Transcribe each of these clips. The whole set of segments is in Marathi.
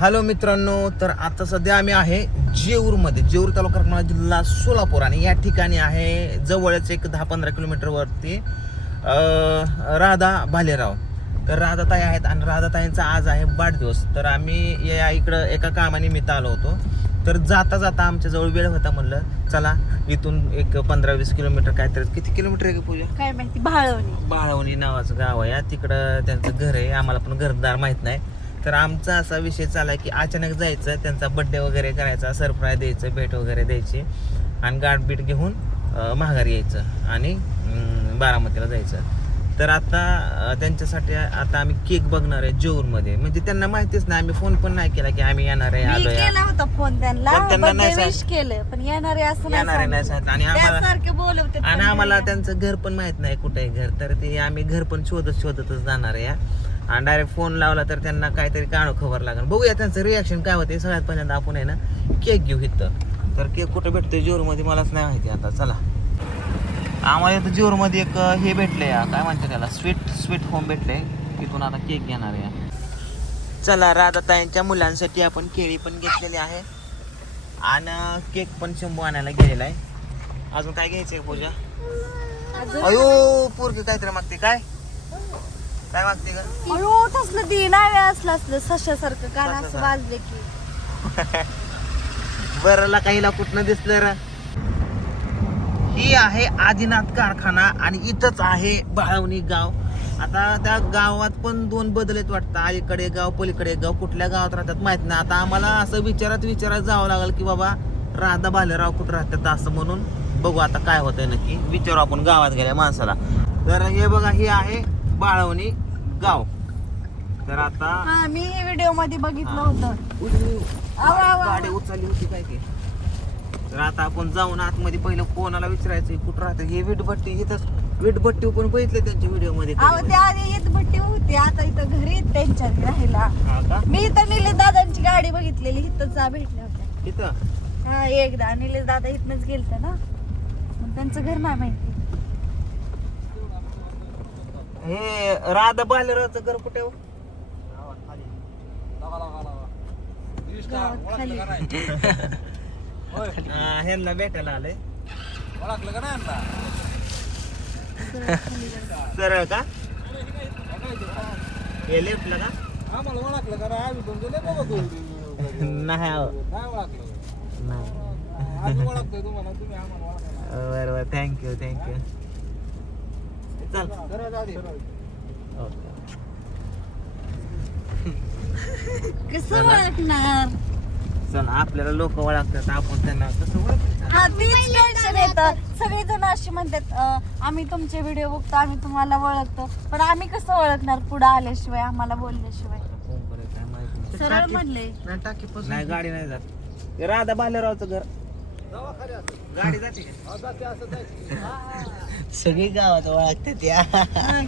हॅलो मित्रांनो, तर आता सध्या आम्ही आहे जेऊरमध्ये. जेऊर तालुका करमाळा जिल्हा सोलापूर. आणि या ठिकाणी आहे जवळच एक 10-15 किलोमीटरवरती राधा भालेराव. तर राधाताई आहेत आणि राधाताईंचा आज आहे वाढदिवस. तर आम्ही या इकडं एका कामानिमित्त आलो होतो. तर जाता जाता आमच्या जवळ वेळ होता, म्हणलं चला इथून एक 15-20 किलोमीटर, काहीतरी किती किलोमीटर आहे का पूजा काय माहिती, बाळवणी नावाचं गाव आहे. तिकडं त्यांचं घर आहे. आम्हाला पण घरदार माहित नाही. तर आमचा असा विषय चालला की अचानक जायचं, त्यांचा बड्डे वगैरे करायचा, सरप्राईज द्यायचं, भेट वगैरे द्यायची आणि गाठ बीट घेऊन माघारी यायचं आणि बारामतीला जायचं. तर आता त्यांच्यासाठी आता आम्ही केक बघणार आहे जेऊरमध्ये. म्हणजे त्यांना माहितीच नाही, आम्ही फोन पण नाही केला की आम्ही येणार आहे, आलोय. केला होता फोन त्यांना, त्यांना नाही विश केलं, पण येणार आहे असं येणार नाही सांगितलं. आणि आम्हाला सारखे बोलवते आणि आम्हाला त्यांचं घर पण माहित नाही कुठे आहे घर. तर ते आम्ही घर पण शोधतच जाणार आहे. आणि डायरेक्ट फोन लावला तर त्यांना काहीतरी कानो खबर लागेल. बघूया त्यांचं रिॲक्शन काय होते. सगळ्यात पहिल्यांदा आपण आहे ना केक घेऊ इथं. तर केक कुठं भेटतोय जेऊरमध्ये मलाच नाही माहिती. आता चला, आम्हाला इथं जेऊरमध्ये एक हे भेटले, काय म्हणते त्याला, स्वीट होम भेटले. तिथून आता केक घेणार आहे. चला, राधाताईंच्या मुलांसाठी आपण केळी पण घेतलेली आहे आणि केक पण शंभू आणायला गेलेला आहे. अजून काय घ्यायचंय पूजा? अयो पोरगी काहीतरी मागते. काय मागते का? अयो तसलं ती नावे असलं सशासारखं कान असं वाजले की बरं काहीला कुठनं दिसलं र. ही आहे आदिनाथ कारखाना आणि इथंच आहे बाळवणी गाव. आता त्या गावात पण 2 बदलेत वाटतं. अलीकडे गाव, पलीकडे गाव. कुठल्या गावात राहतात माहित नाही. आता आम्हाला असं विचारत जावं लागेल की बाबा राधा भालेराव कुठं राहतात असं. म्हणून बघू आता काय होतंय नक्की. विचारू आपण गावात गेल्या माणसाला. तर हे बघा, हे आहे बाळवणी गाव. तर आता मी व्हिडिओ मध्ये बघितलं होतं. गाडी उचलली होती काय की. तर आता आपण जाऊन आतमध्ये पहिलं कोणाला विचारायचं कुठं राहतं. हे वीटभट्टी, इथंच वीटभट्टी पण बघितले त्यांच्या व्हिडिओ मध्ये. ते आधी वीटभट्टी होती, आता इथं घरी आहेत त्यांच्या राहायला. मी इथं निलेश दादांची गाडी बघितलेली, इथं जा भेटल्या होत्या इथं. हा, एकदा निलेश दादा इथनच गेलते ना, मग त्यांचं घर नाही माहिती. हे राधा भालेरावचं घर कुठे हो? ह्यांना भेटायला आलंय. ओळखलं का नाही? सरळ का हे लेफ्टला का? आम्हाला ओळखलं का नाही? आम्ही तुमचं लय बघतो. नाही नाही ओळखलं. नाही. आम्ही ओळखतोय तुम्हाला, तुम्ही आम्हाला ओळखलं. बरोबर, थँक्यू. चल सरळ जा दे. कसं ओळखणार? चल, आपल्याला लोक ओळखतात, आपण त्यांना कसं ओळखतात? हा, तीच टेन्शन येतं. सगळेजण अशी म्हणतात आम्ही तुमचे व्हिडिओ बघतो, आम्ही तुम्हाला ओळखतो, पण आम्ही कसं ओळखणार पुढे आल्याशिवाय, आम्हाला बोलल्याशिवाय? सरळ म्हणले नाही, गाडी नाही जात. हे राधा भालेरावचं घर. जावा खाली असं. गाडी जाते का? जाते असं जायचं. सगळी गावात ओळखतात या.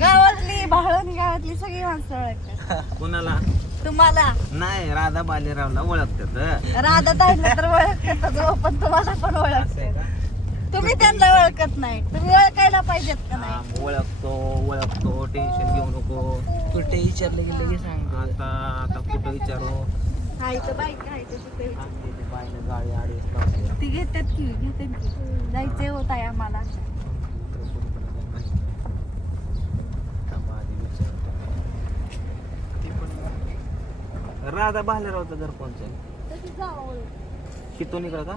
गावातली, भाळवणी गावातली सगळी माणसं ओळखतात. कोणाला? तुम्हाला नाही, राधा भालेरावला ओळखतात. राधा ताईला तर ओळखतात, पण तुम्हाला पण असं आहे ओळखतात. का? तुम्ही त्यांना ओळखत नाही, तुम्ही ओळखायला पाहिजेत का नाही? हा, ओळखतो, टेन्शन घेऊ नको. कुठे विचारलं गेलं की सांग. आता कुठं विचारू? हा, इथं बाईक आहे, तिथे बाईनं गाडी आडीच लावली. ती घेतात की जायचंय होत आहे आम्हाला. राधा भालेरावचं घर कोणचं आहे? शितून इकडं का?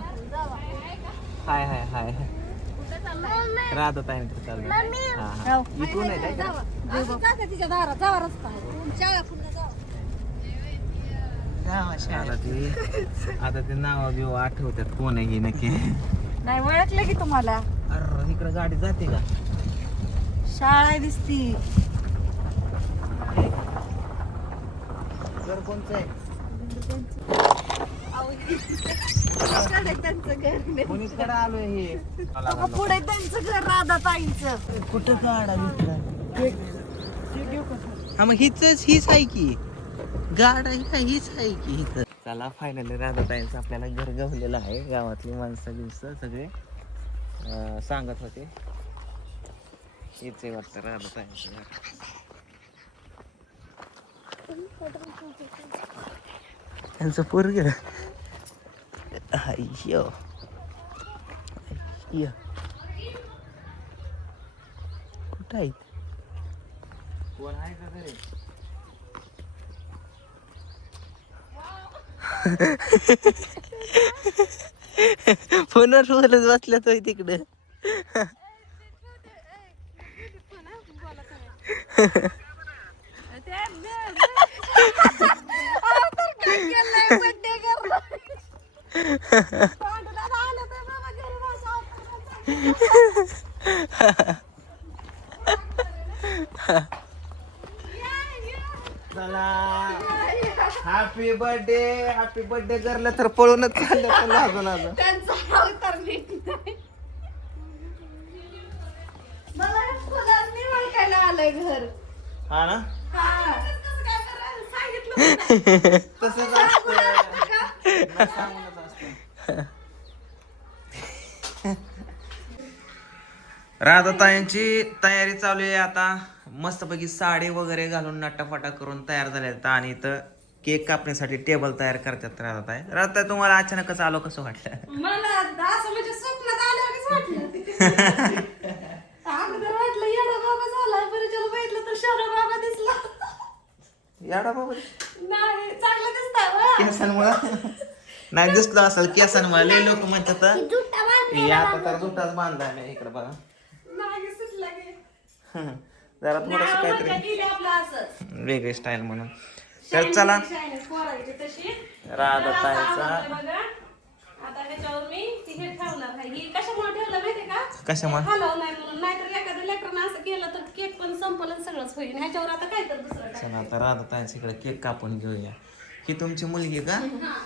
हाय राधा ताईंकडे चालू. हा, इथून आहे काय? तिच्या दारात जावा रस्ता आता ते नाव बिव आठवतात कोण आहे नक्की. नाही ओळखलं की तुम्हाला. अरे इकडे गाडी जाते का? शाळा दिसती. घर कोणचं आहे? त्यांचं घर कोणीकडे आलोय हे? पुढे त्यांचं घर राधा ताईंचं. कुठं गाडा भेटला? हा, मग हीच आहे की गाड हीच आहे की इथं. चला, फायनली राधाताईंचं आपल्याला घर गवलेलं आहे. गावातली माणसं सगळे सांगत होते. हेच आहे वाटतं राधाताईंचं घर. त्यांचं पोरग अय्यो अय्यो कुठं आहे कोण आहे का घरी फोनवर बोलत बसल्या तो तिकडे हॅपी बर्थडे करलं तर पळूनच चाललं अजून अजून त्यांचा अवतार नीट नाही. मला फुलांनी मी ओळखायला आलंय घर. हा ना हा. कसं काय करायला सांगितलं होतं. तसंच असतं सांगूनच असतं राधाताईंची तयारी चालू आहे आता मस्तपैकी साडी वगैरे घालून नटाफटा करून तयार झाल्यात आणि इथं केक कापण्यासाठी टेबल तयार करतात राधाताई तुम्हाला अचानकच आलो कसं वाटलं मला असं म्हणजे स्वप्नात आल्यावरच वाटलं. अगोदर वाटलं येडा बाबा झाला बरं चला बघितलं तर शहरा बाबा दिसला. याडा बाबा नाही चांगलं दिसतंय. केसांमुळं नाही दिसलं असेल केसांमुळे लय लोक म्हणतात आता तर जुटाच बांधला नाही इकडे बघा नाही सुटला की. जरा थोडस काहीतरी केली आपलं असं. वेगळी स्टाईल म्हणून तर चला पोरायची तशी. राधाताईचा आता ह्याच्यावर मी ती हे ठेवणार आहे. ही कशामुळे ठेवलं माहितीये का? कशामुळे हलव नाही म्हणून. नाहीतर एखाद्या लेकरानं असं केलं तर केक पण संपलं आणि सगळंच होईल. ह्याच्यावर आता काय तर दुसरं टाक. चला आता राधाताईच्या इकडे केक कापून घेऊया ही तुमची मुलगी का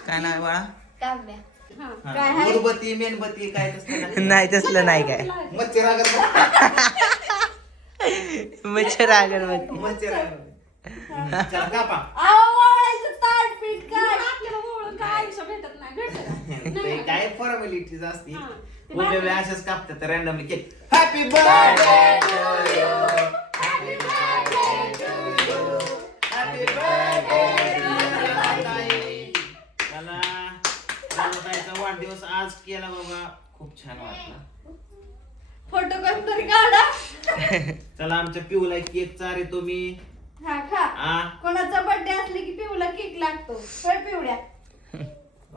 काय नाव बाळा हा. काय आहे? उदबत्ती मेणबत्ती काय तसलं नाही तसलं नाही काय मच्छर मच्छर अगरबत्ती मच्छर चला कापा आवळायचं ताटपीठ काय आपल्याला ओळख काय आयुष्य भेटत नाही. भेटत ते काय फॉर्मॅलिटीज असती हा. उद्या अशाच कापतात randomly cake happy birthday to you happy birthday to you happy birthday चला राधाताईचा वाढदिवस आज केला बाबा खूप छान वाटला फोटो करून तरी काढा. चला आमच्या पिऊला केक चारे तुम्ही हा खा. आ कोणाचा बर्थडे असले की पिवला केक लागतो. होय पिवड्या.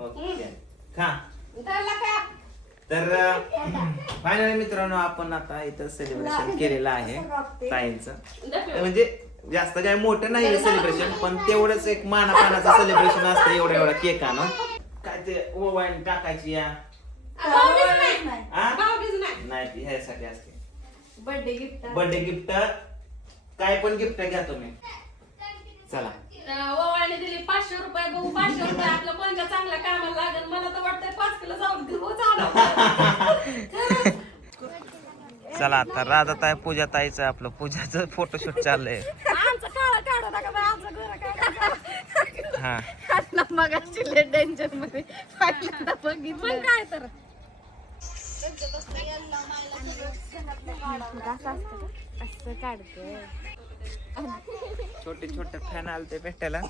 ओके खा त्याला काय तर फायनली मित्रांनो आपण आता इथं सेलिब्रेशन केलेलं आहे ताईंचं म्हणजे जास्त काय मोठं नाही सेलिब्रेशन पण तेवढंच एक मानापानाचं सेलिब्रेशन असतं एवढा एवढा केक आणून काय ते ओवाळणी टाकायची या नाही ती ह्यासाठी असते बर्थडे गिफ्ट. बर्थडे गिफ्ट काय पण गिफ्ट घ्या तुम्ही चला ओवाळणी दिली 500 रुपये. बघू 500 रुपये आपलं कोणत्या चांगल्या कामाला लागेल. मला तर वाटतंय 5 किलो जाऊन घेऊ चला आता राधाताई पूजा ताईचं आपलं पूजाचं फोटोशूट चाललंय आमचं काळा काढू नका बाई, आमचं घर काढा. हा आता मगाशी लय डेंजर मध्ये पहिल्यांदा बघितलं. मग काय तर असं काढते. छोटे छोटे फॅन आले ते भेटायला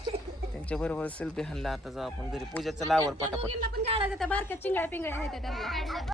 त्यांच्या बरोबर सेल्फी हाणला आता जाऊ आपण घरी पूजाचं लावर पटापट पण काढायचं त्या बारक्या चिंगळ्या पिंगळ्या आहेत त्या त्यांना.